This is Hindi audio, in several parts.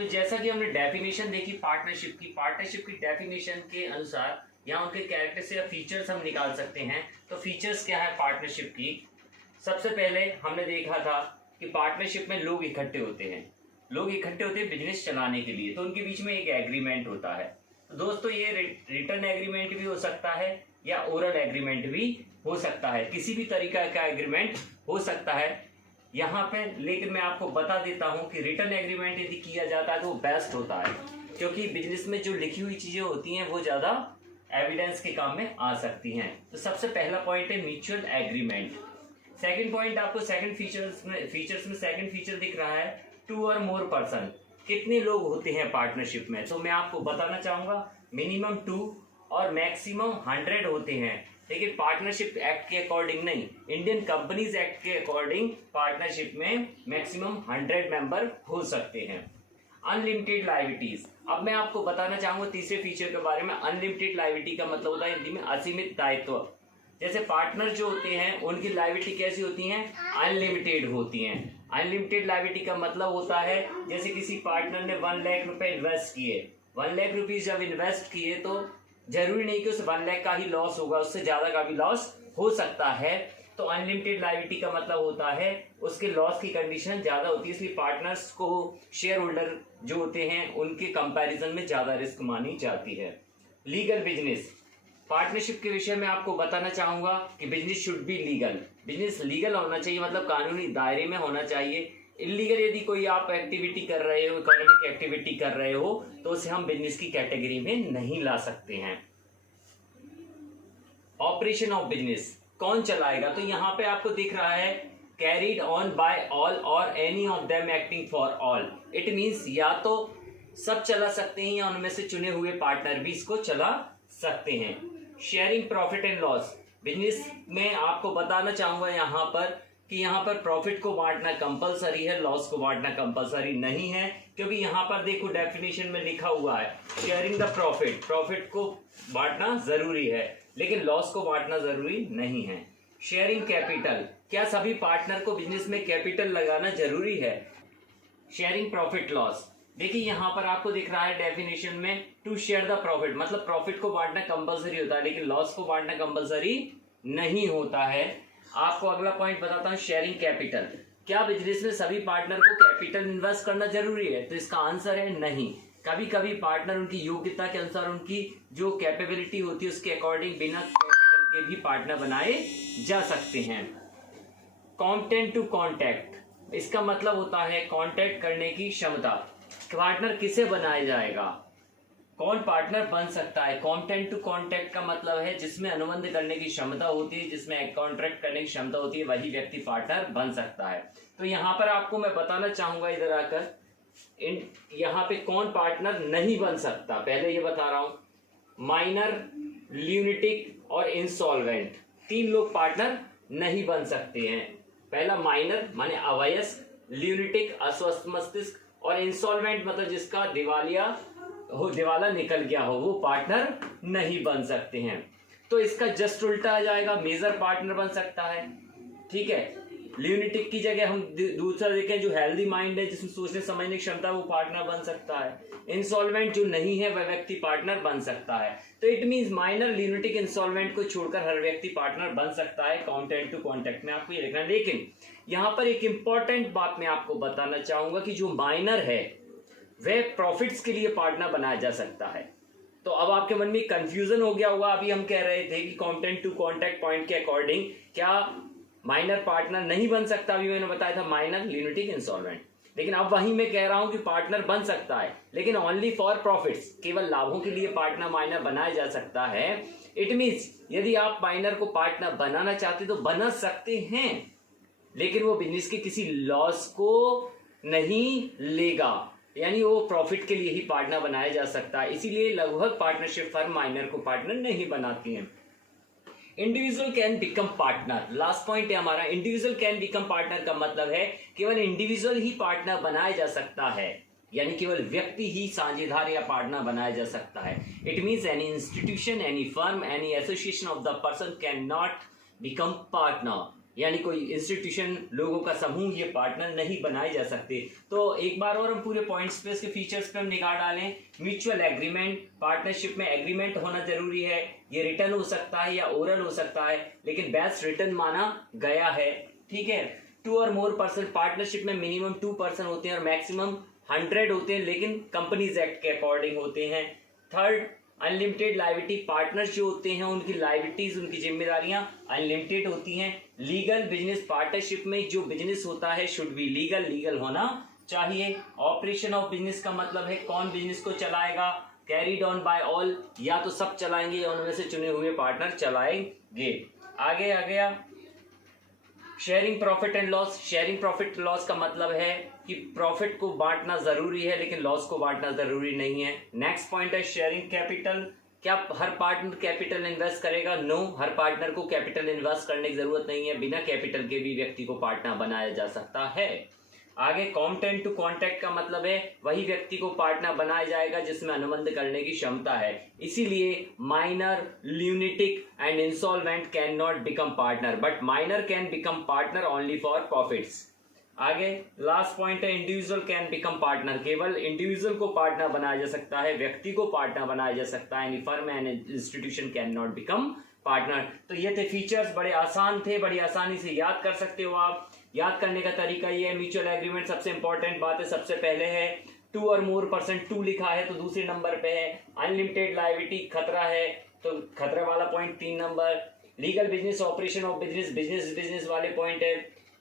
तो जैसा कि हमने डेफिनेशन देखी पार्टनरशिप की डेफिनेशन के अनुसार यहाँ उनके कैरेक्टर से फीचर्स हम निकाल सकते हैं। तो फीचर्स क्या है पार्टनरशिप की? सबसे पहले हमने देखा था कि पार्टनरशिप में लोग इकट्ठे होते हैं बिजनेस चलाने के लिए, तो उनके बीच में एक एग्रीमेंट होता है। तो दोस्तों ये रिटर्न एग्रीमेंट भी हो सकता है या ओरल एग्रीमेंट भी हो सकता है, किसी भी तरीका का एग्रीमेंट हो सकता है यहाँ पे। लेकिन मैं आपको बता देता हूँ कि रिटर्न एग्रीमेंट यदि किया जाता है तो वो बेस्ट होता है, क्योंकि बिजनेस में जो लिखी हुई चीजें होती हैं वो ज्यादा एविडेंस के काम में आ सकती हैं। तो सबसे पहला पॉइंट है म्यूचुअल एग्रीमेंट। सेकंड पॉइंट आपको सेकंड फीचर्स में सेकंड फीचर दिख रहा है 2 और मोर पर्सन। कितने लोग होते हैं पार्टनरशिप में? तो मैं आपको बताना चाहूंगा मिनिमम 2 और मैक्सिमम 100 होते हैं। लेकिन पार्टनरशिप एक्ट के अकॉर्डिंग नहीं, इंडियन कंपनीज एक्ट के अकॉर्डिंग पार्टनरशिप में मैक्सिमम 100 मेंबर हो सकते हैं। Unlimited liabilities. अब मैं आपको बताना चाहूंगा तीसरे फीचर के बारे में। अनलिमिटेड लायबिलिटी का मतलब होता है हिंदी में असीमित दायित्व। जैसे पार्टनर जो होते हैं उनकी लायबिलिटी कैसी होती हैं? अनलिमिटेड होती हैं। अनलिमिटेड लायबिलिटी का मतलब होता है जैसे किसी पार्टनर ने 1 लाख रुपए इन्वेस्ट किए, 1 लाख रुपीज जब इन्वेस्ट किए तो जरूरी नहीं कि उस 1 लाख का ही लॉस होगा, उससे ज्यादा का भी लॉस हो सकता है। तो अनलिमिटेड लायबिलिटी का मतलब होता है उसके लॉस की कंडीशन ज्यादा होती है, इसलिए पार्टनर्स को शेयर होल्डर जो होते हैं उनके कंपैरिजन में ज्यादा रिस्क मानी जाती है। Legal business. पार्टनरशिप के विषय में आपको बताना चाहूंगा कि business should be legal. Business legal होना चाहिए, मतलब कानूनी दायरे में होना चाहिए। इलीगल यदि कोई आप एक्टिविटी कर रहे हो, इकोनॉमिक एक्टिविटी कर रहे हो, तो उसे हम बिजनेस की कैटेगरी में नहीं ला सकते हैं। ऑपरेशन ऑफ बिजनेस कौन चलाएगा? तो यहाँ पे आपको दिख रहा है कैरीड ऑन बाय ऑल और any of them acting for all. It means या तो सब चला सकते हैं या उनमें से चुने हुए पार्टनर भी इसको चला सकते हैं। Sharing profit and loss. Business में आपको बताना चाहूंगा यहाँ पर कि यहाँ पर प्रॉफिट को बांटना कंपलसरी है, लॉस को बांटना कंपलसरी नहीं है, क्योंकि यहाँ पर देखो डेफिनेशन में लिखा हुआ है शेयरिंग द प्रॉफिट। प्रॉफिट को बांटना जरूरी है लेकिन लॉस को बांटना जरूरी नहीं है। Sharing capital. क्या सभी पार्टनर को बिजनेस में कैपिटल लगाना जरूरी है? Sharing profit loss. देखिए यहाँ पर आपको दिख रहा है डेफिनेशन में टू शेयर द प्रॉफिट, मतलब प्रॉफिट को बांटना कंपलसरी होता है लेकिन लॉस को बांटना कंपलसरी नहीं होता है। आपको अगला पॉइंट बताता हूँ शेयरिंग कैपिटल। क्या बिजनेस में सभी पार्टनर को कैपिटल इन्वेस्ट करना जरूरी है? तो इसका आंसर है नहीं। कभी कभी पार्टनर उनकी योग्यता के अनुसार, उनकी जो कैपेबिलिटी होती है उसके अकॉर्डिंग बिना कैपिटल के भी पार्टनर बनाए जा सकते हैं। Competent to contact. इसका मतलब होता है कॉन्टैक्ट करने की क्षमता। पार्टनर किसे बनाया जाएगा? कौन पार्टनर बन सकता है? कॉम्पिटेंट टू कॉन्टैक्ट का मतलब है जिसमें अनुबंध करने की क्षमता होती है, जिसमें कॉन्ट्रैक्ट करने की क्षमता होती है, वही व्यक्ति पार्टनर बन सकता है। तो यहाँ पर आपको मैं बताना चाहूंगा इधर आकर यहाँ पे कौन पार्टनर नहीं बन सकता, पहले ये बता रहा हूं। माइनर, ल्यूनेटिक और इंसॉल्वेंट, 3 लोग पार्टनर नहीं बन सकते हैं। पहला माइनर माने अवयस्क, ल्यूनेटिक अस्वस्थ मस्तिष्क और इंसॉल्वेंट मतलब जिसका दिवाला निकल गया हो, वो पार्टनर नहीं बन सकते हैं। तो इसका जस्ट उल्टा आ जाएगा, मेजर पार्टनर बन सकता है। ठीक है, ल्यूनेटिक की जगह हम दूसरा देखें जो हेल्दी माइंड है, जिसमें सोचने समझने की क्षमता, वो पार्टनर बन सकता है। इंसॉल्वेंट जो नहीं है वह व्यक्ति पार्टनर बन सकता है। तो it means minor, lunatic, insolvent को छोड़कर हर व्यक्ति पार्टनर बन सकता है कॉम्पिटेंट टू कॉन्टैक्ट में, आपको ये लिखना है। लेकिन यहाँ पर एक इंपॉर्टेंट बात मैं आपको बताना चाहूंगा कि जो माइनर है वह प्रॉफिट्स के लिए पार्टनर बनाया जा सकता है। तो अब आपके मन में कंफ्यूजन हो गया होगा। अभी हम कह रहे थे कि कॉम्पिटेंट टू कॉन्टैक्ट पॉइंट के अकॉर्डिंग क्या माइनर पार्टनर नहीं बन सकता? अभी मैंने बताया था माइनर, ल्यूनेटिक, इंसॉल्वेंट। लेकिन अब वहीं मैं कह रहा हूं कि पार्टनर बन सकता है लेकिन ओनली फॉर प्रॉफिट्स, केवल लाभों के लिए पार्टनर माइनर बनाया जा सकता है। इट मींस यदि आप माइनर को पार्टनर बनाना चाहते तो बना सकते हैं, लेकिन वो बिजनेस के किसी लॉस को नहीं लेगा, यानी वो प्रॉफिट के लिए ही पार्टनर बनाया जा सकता है। इसीलिए लगभग पार्टनरशिप फर्म माइनर को पार्टनर नहीं बनाती हैं। Individual can become partner, last point है हमारा। इंडिविजुअल कैन बिकम पार्टनर का मतलब है केवल इंडिविजुअल ही पार्टनर बनाया जा सकता है, यानी केवल व्यक्ति ही साझेदार या पार्टनर बनाया जा सकता है। It means any institution, any firm, any association of the person can not become partner. यानी कोई इंस्टीट्यूशन, लोगों का समूह ये पार्टनर नहीं बनाए जा सकते। तो एक बार और हम पूरे पॉइंट्स पे, इसके फीचर्स पे हम निगाह डालें। म्यूचुअल एग्रीमेंट, पार्टनरशिप में एग्रीमेंट होना जरूरी है। ये रिटर्न हो सकता है या ओरल हो सकता है, लेकिन बेस्ट रिटर्न माना गया है। ठीक है। 2 और मोर पर्सन, पार्टनरशिप में मिनिमम 2 पर्सन होते हैं और मैक्सिमम 100 होते हैं, लेकिन कंपनीज एक्ट के अकॉर्डिंग होते हैं। थर्ड, अनलिमिटेड लाइबिलिटी, पार्टनर्स जो होते हैं उनकी लाइबिलिटीज, उनकी जिम्मेदारियां अनलिमिटेड होती हैं। लीगल बिजनेस, पार्टनरशिप में जो बिजनेस होता है शुड बी लीगल, लीगल होना चाहिए। ऑपरेशन ऑफ बिजनेस का मतलब है कौन बिजनेस को चलाएगा। कैरीड ऑन बाय ऑल, या तो सब चलाएंगे या उनमें से चुने हुए पार्टनर चलाएंगे। आगे आ गया sharing profit and loss. Sharing profit loss का मतलब है कि प्रॉफिट को बांटना जरूरी है लेकिन लॉस को बांटना जरूरी नहीं है। नेक्स्ट पॉइंट है शेयरिंग कैपिटल। क्या हर पार्टनर कैपिटल इन्वेस्ट करेगा? नो, हर पार्टनर को कैपिटल इन्वेस्ट करने की जरूरत नहीं है। बिना कैपिटल के भी व्यक्ति को पार्टनर बनाया जा सकता है। आगे कॉम्टेंट टू कॉन्टैक्ट का मतलब है वही व्यक्ति को पार्टनर बनाया जाएगा जिसमें अनुबंध करने की क्षमता है। इसीलिए minor, lunatic and insolvent can not become partner, but minor can become partner only for profits. आगे लास्ट पॉइंट है इंडिविजुअल कैन बिकम पार्टनर। केवल इंडिविजुअल को पार्टनर बनाया जा सकता है, व्यक्ति को पार्टनर बनाया जा सकता है। Any firm and institution can not become partner. तो ये थे फीचर्स, बड़े आसान थे, बड़ी आसानी से याद कर सकते हो आप। याद करने का तरीका ये है, म्यूचुअल एग्रीमेंट सबसे इंपॉर्टेंट बात है, सबसे पहले है 2 और मोर पर्सन, 2 लिखा है तो दूसरे नंबर पे है। अनलिमिटेड लायबिलिटी, खतरा है तो खतरा वाला पॉइंट 3 नंबर। Legal business, operation of business, business वाले पॉइंट है।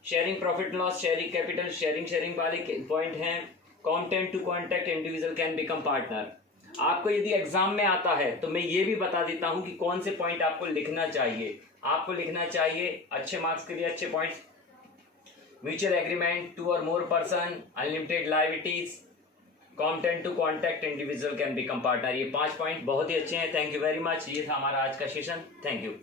Sharing profit loss, sharing capital, sharing वाले पॉइंट हैं। Content to contact, individual can become partner. आपको यदि एग्जाम में आता है तो मैं ये भी बता देता हूं कि कौन से पॉइंट आपको लिखना चाहिए। आपको लिखना चाहिए अच्छे मार्क्स के लिए अच्छे पॉइंट्स, म्यूचुअल एग्रीमेंट, 2 और more person, unlimited liabilities, content to contact, individual can become partner. ये 5 पॉइंट बहुत ही अच्छे हैं। Thank you very much. ये था हमारा आज का सेशन। Thank you.